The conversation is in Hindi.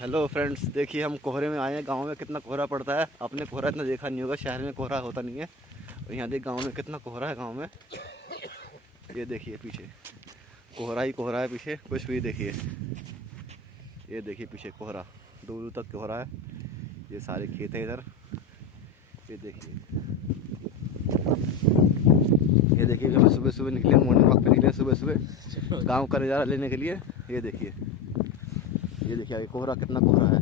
हेलो फ्रेंड्स, देखिए हम कोहरे में आए हैं। गांव में कितना कोहरा पड़ता है, आपने कोहरा इतना देखा नहीं होगा, शहर में कोहरा होता नहीं है। और यहाँ देख गांव में कितना कोहरा है। गांव में ये देखिए पीछे कोहरा ही कोहरा है, पीछे कुछ भी देखिए। ये देखिए पीछे कोहरा, दूर दूर तक कोहरा है। ये सारे खेत हैं इधर। ये देखिए, ये देखिए हम सुबह सुबह निकले, मॉर्निंग वॉक पे निकले सुबह सुबह गाँव का नज़ारा लेने के लिए। ये देखिए, ये देखिए आगे कोहरा, कितना कोहरा है।